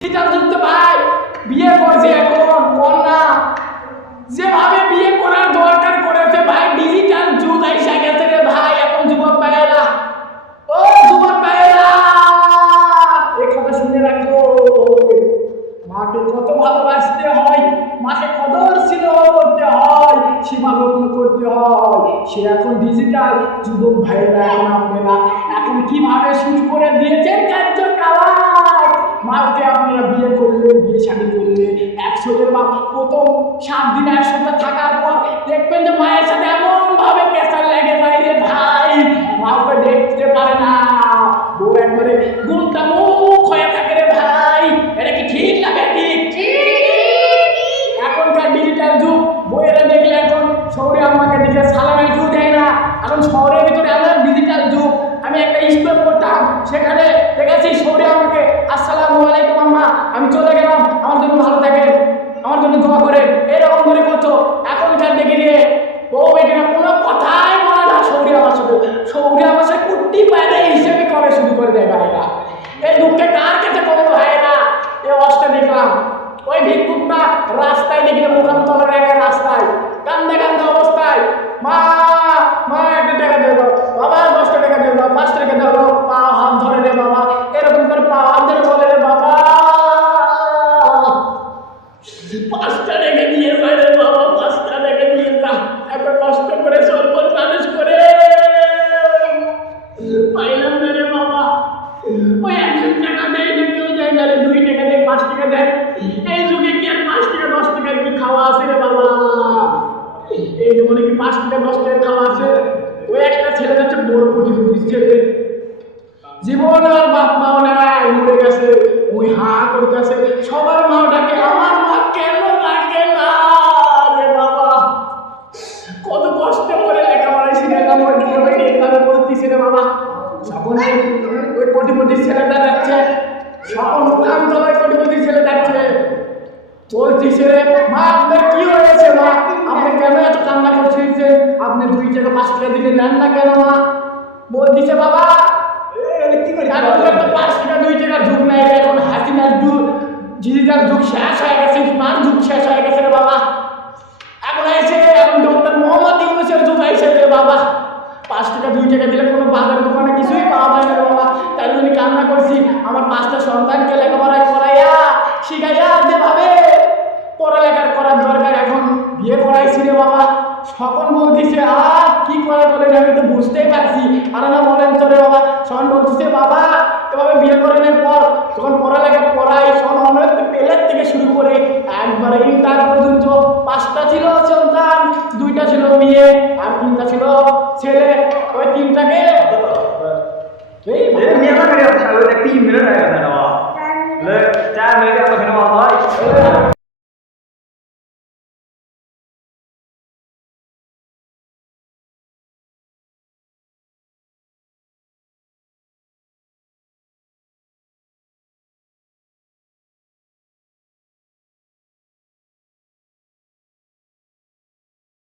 যুক্ত ভাই বিয়ে করছে এখন কন্যা যেভাবে বিয়ে করার দরকার করেছে ভাই, ডিজিটাল যুগ এসে গেছে রে ভাই। এখন যুবক ভাইয়েরা, ও যুবক ভাইয়েরা, এই কথা শুনে রাখো, মাকে কত ভালোবাসতে হয়, মাকে কদর স্নেহ করতে হয়, সেবা যত্ন করতে হয়। সে এখন ডিজিটাল যুবক ভাইয়েরা, এখন আপনারা এখন কিভাবে শুরু করে দিয়েছেন কার্যকলাপ। মাকে আপনারা বিয়ে করলেন, বিয়ে শাদী করলেন, একসাথে বা প্রথম 7 দিন একসাথে থাকার পর দেখবেন যে মায়ের সাথে এমন ভাবে প্রেসার লেগে যায় রে ভাই, মাকে দেখতে পারে না, বউ একবারে গুণটা মুখ হয়ে থাকে রে ভাই। এটা কি ঠিক না ঠিক? এখনকার ডিজিটাল যুগ, বইয়েরা দেখলে এখন শহরে আমাকে দেখে সালামের কেউ দেয় না। এখন শহরের ভিতরে এমন ডিজিটাল যুগ, আমি একটা স্কুলে পড়তাম, সেখানে দেখেছি শহরে আমাকে আসসালামু আলাইকুম আম্মা, আমি চলে গেলাম, আমার জন্য ভালো থাকেন, আমার জন্য দোয়া করে, এরকম করে করতো। এখনকার দেখি রে বউ বেটিরা কোনো কথাই বলে না শহরে আমার সাথে, শহরে আমার সাথে কুট্টি পায়রা হিসেবে করে শুরু করে দেয় ভাইরা। এই দুঃখে কার কাছে কোনো ভাইরা এ অষ্ট দেখলাম, ওই ভিক্ষুকটা রাস্তায় দেখলে মুখাম তলার একটা রাস্তায় কান্দা কান্দা অবস্থায়, মা মা 1 টাকা দিয়ে দাও, বাবা 10 টাকা দিয়ে দাও, 5 টাকা দিয়ে দাও, পা হাত ধরে রে বাবা, এরকম করে পা হাত ধরে বলে রে বাবা 5 টাকা দিয়ে যায় রে বাবা, 5 টাকা দিয়ে যা, এত কষ্ট করে স্বল্প মানুষ করে পাইলাম না রে বাবা। ওই 1 টাকা দেয় না, কেউ যায় না রে, 2 টাকা দেয়, 5 টাকা দেয়। এই যুগে কি আর 5 টাকা 10 টাকার কি খাওয়া আছে রে বাবা? এই জীবনে কি 5 টাকা 10 টাকা খাওয়া আছে? ওই একটা ছেলে যাচ্ছে বড় কোটিপতি ছেলে, জীবন আর বাপ মাও নাই, মরে গেছে, ওই হা করতেছে, সবার মা ডাকে, আমার মা কেন ডাকে না রে বাবা? কত কষ্ট করে লেখাপড়া শিখালাম, ওই জীবনে এইভাবে বলতেছে রে বাবা। যখন ওই কোটিপতি ছেলেটা যাচ্ছে, সকল মুখাম তলায় কোটিপতি ছেলে যাচ্ছে, বলতেছে রে মা আপনার কি হয়েছে মা, আপনি কেন এত কান্না করছেন, আপনি 2 টাকা 5 টাকা দিলে নেন না কেন মা? বলতেছে বাবা এখন তো 5 টাকা 2 টাকার যুগ নাই, এখন হাসিনার যুগ, ডিজিটাল যুগ শেষ হয়ে গেছে, স্মার্ট যুগ শেষ হয়ে গেছে রে বাবা। এখন এসে এখন ডক্টর মোহাম্মদ ইউনূসের যুগ এসে রে বাবা, 5 টাকা 2 টাকা দিলে কোনো বাজার দোকানে কিছুই পাওয়া যায় না রে বাবা। তাই জন্য কান্না করছি, আমার 5টা সন্তানকে লেখাপড়া করাইয়া শিখাইয়া যেভাবে পড়ালেখার করার দরকার, এখন বিয়ে করাইছি রে বাবা। সকল বলতেছে আর কি করে বলেন, আমি তো বুঝতেই পারছি, আর না বলেন তো রে বাবা। সন বলতেছে বাবা এভাবে বিয়ে করানোর পর যখন পড়ালেখা করাই, সন অনেক পেলের থেকে শুরু করে একবারে ইন্টার পর্যন্ত 5টা ছিল সন্তান, 2টা ছিল মেয়ে আর 3টা ছিল ছেলে। ওই 3টাকে এই মেয়ে না করে 3 মিনিট আগে দাও, 4 মিনিট আগে